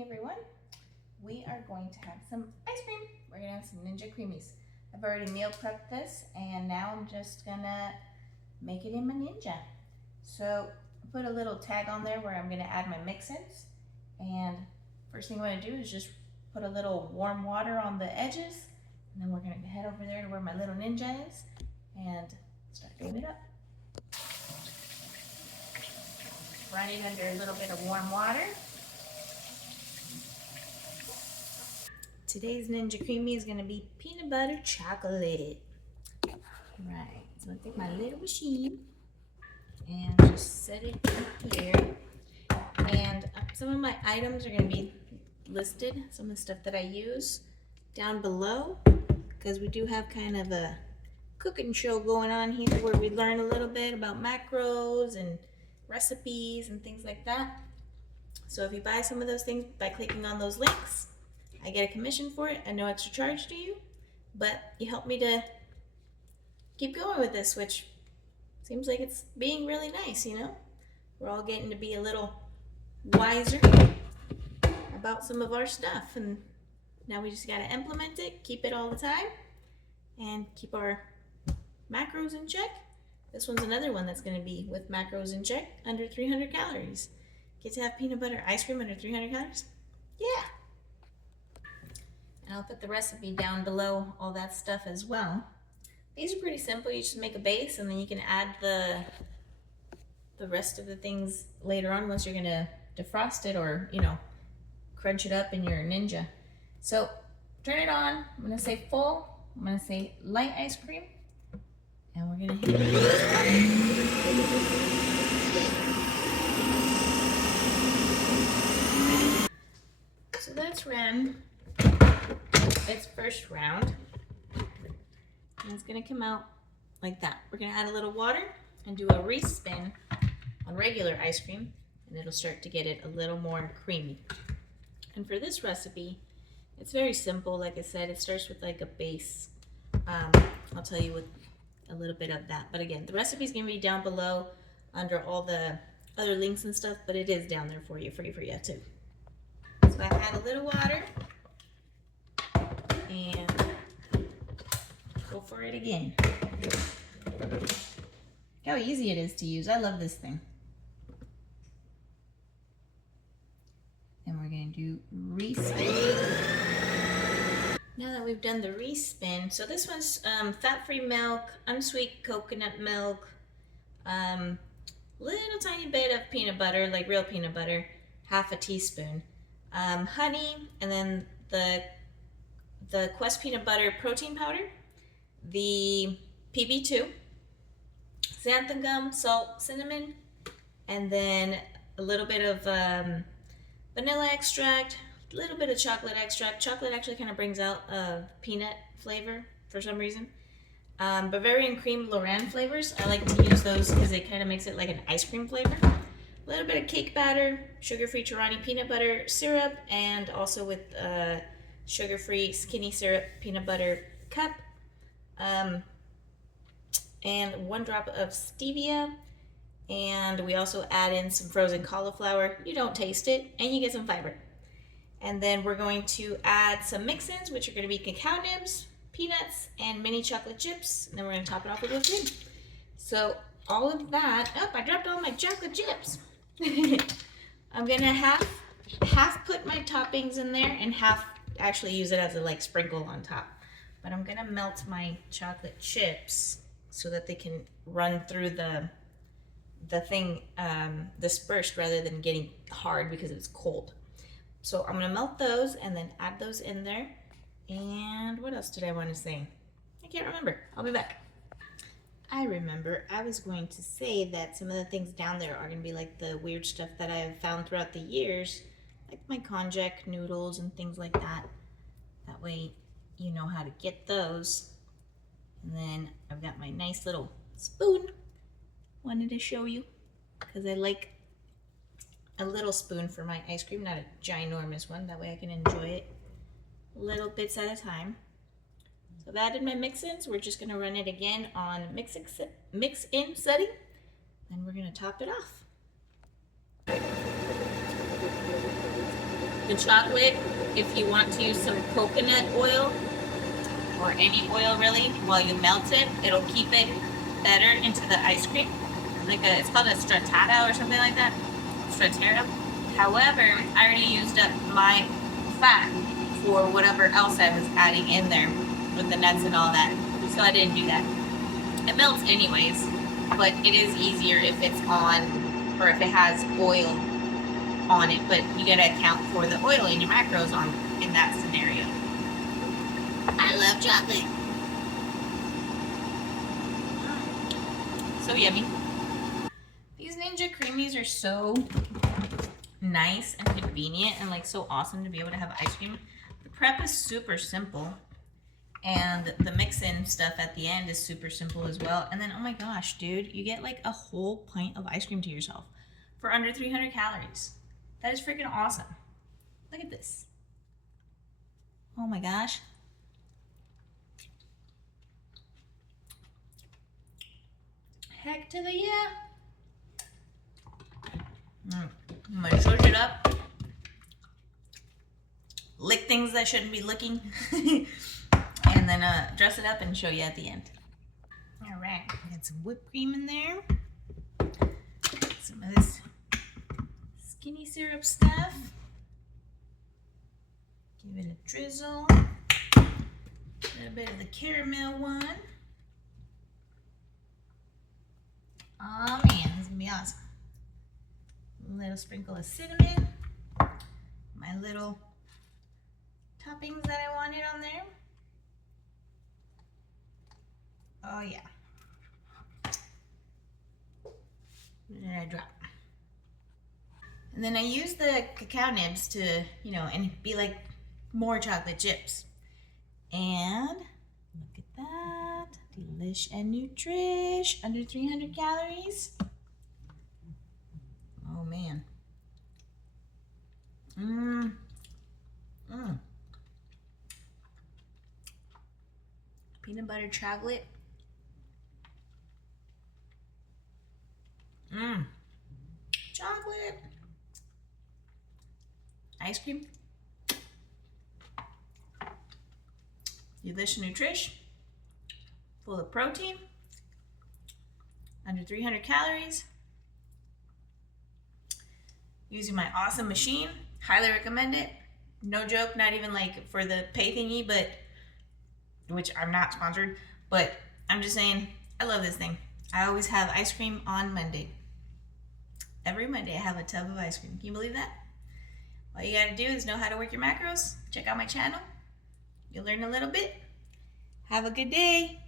morning, everyone. We are going to have some ice cream. We're gonna have some Ninja Creamies. I've already meal prepped this, and now I'm just gonna make it in my Ninja. So I put a little tag on there where I'm gonna add my mix-ins. And first thing I'm gonna do is just put a little warm water on the edges, and then we're gonna head over there to where my little Ninja is and start doing it up. Run it under a little bit of warm water. Today's Ninja Creamy is going to be peanut butter chocolate. Right, so I'll take my little machine and just set it in here. And some of my items are going to be listed, some of the stuff that I use down below, because we do have kind of a cooking show going on here where we learn a little bit about macros and recipes and things like that. So if you buy some of those things by clicking on those links, I get a commission for it and no extra charge to you, but you help me to keep going with this, which seems like it's being really nice, you know? We're all getting to be a little wiser about some of our stuff, and now we just gotta implement it, keep it all the time, and keep our macros in check. This one's another one that's gonna be with macros in check, under 300 calories. Get to have peanut butter ice cream under 300 calories? Yeah. And I'll put the recipe down below, all that stuff as well. These are pretty simple. You just make a base and then you can add the rest of the things later on once you're gonna defrost it or, you know, crunch it up in your Ninja. So turn it on. I'm gonna say full. I'm gonna say light ice cream. And we're gonna hit it. So that's ran its first round. And it's gonna come out like that. We're gonna add a little water and do a respin on regular ice cream, and it'll start to get it a little more creamy. And for this recipe, it's very simple. Like I said, it starts with like a base. I'll tell you with a little bit of that, but again, the recipe is going to be down below under all the other links and stuff, but it is down there for you, free for you too. So I add a little water and go for it again. Look how easy it is to use. I love this thing. And we're going to do respin. Now that we've done the respin, so this one's fat-free milk, unsweet coconut milk, little tiny bit of peanut butter, like real peanut butter, half a teaspoon, honey, and then the Quest peanut butter protein powder, the PB2, xanthan gum, salt, cinnamon, and then a little bit of vanilla extract, a little bit of chocolate extract. Chocolate actually kind of brings out a peanut flavor for some reason. Bavarian cream LorAnn flavors, I like to use those because it kind of makes it like an ice cream flavor. A little bit of cake batter, sugar-free Chorani peanut butter syrup, and also with sugar-free skinny syrup peanut butter cup. And 1 drop of stevia. And we also add in some frozen cauliflower. You don't taste it, and you get some fiber. And then we're going to add some mix-ins, which are going to be cacao nibs, peanuts, and mini chocolate chips. And then we're going to top it off with whipped cream. So all of that, oh, I dropped all my chocolate chips. I'm going to half put my toppings in there and half actually use it as a like sprinkle on top. But I'm going to melt my chocolate chips so that they can run through the thing dispersed rather than getting hard because it's cold. So I'm gonna melt those and then add those in there. And what else did I want to say? I can't remember. I'll be back. I remember I was going to say that some of the things down there are gonna be like the weird stuff that I've found throughout the years, like my Konjac noodles and things like that. That way you know how to get those. And then I've got my nice little spoon. Wanted to show you because I like a little spoon for my ice cream, not a ginormous one. That way I can enjoy it little bits at a time. So I've added my mix-ins. We're just going to run it again on mix-in setting. Then we're going to top it off. The chocolate, if you want to use some coconut oil or any oil really, while you melt it, it'll keep it better into the ice cream. It's called a stracciata or something like that. Stracciata. However, I already used up my fat for whatever else I was adding in there with the nuts and all that. So I didn't do that. It melts anyways, but it is easier if it's on, or if it has oil on it, but you gotta account for the oil in your macros in that scenario. I love chocolate. So yummy. These Ninja Creamies are so nice and convenient and like so awesome to be able to have ice cream. The prep is super simple, and the mix-in stuff at the end is super simple as well. And then, oh my gosh, dude, you get like a whole pint of ice cream to yourself for under 300 calories. That is freaking awesome. Look at this. Oh my gosh. Heck to the yeah. I'm gonna switch it up. Lick things that shouldn't be licking. And then dress it up and show you at the end. All right, got some whipped cream in there. Some of this skinny syrup stuff. Give it a drizzle. A little bit of the caramel one. Oh man, this is gonna be awesome. A little sprinkle of cinnamon. My little toppings that I wanted on there. Oh yeah. And then I drop. And then I use the cacao nibs to, you know, and be like more chocolate chips. And look at that. Delish and nutrish. Under 300 calories. Oh man. Peanut butter chocolate. Chocolate. Ice cream. Delish and nutrish. Full of protein. Under 300 calories. Using my awesome machine. Highly recommend it. No joke, not even like for the pay thingy, but which I'm not sponsored, but I'm just saying, I love this thing. I always have ice cream on Monday. Every Monday I have a tub of ice cream. Can you believe that? All you gotta do is know how to work your macros. Check out my channel. You'll learn a little bit. Have a good day.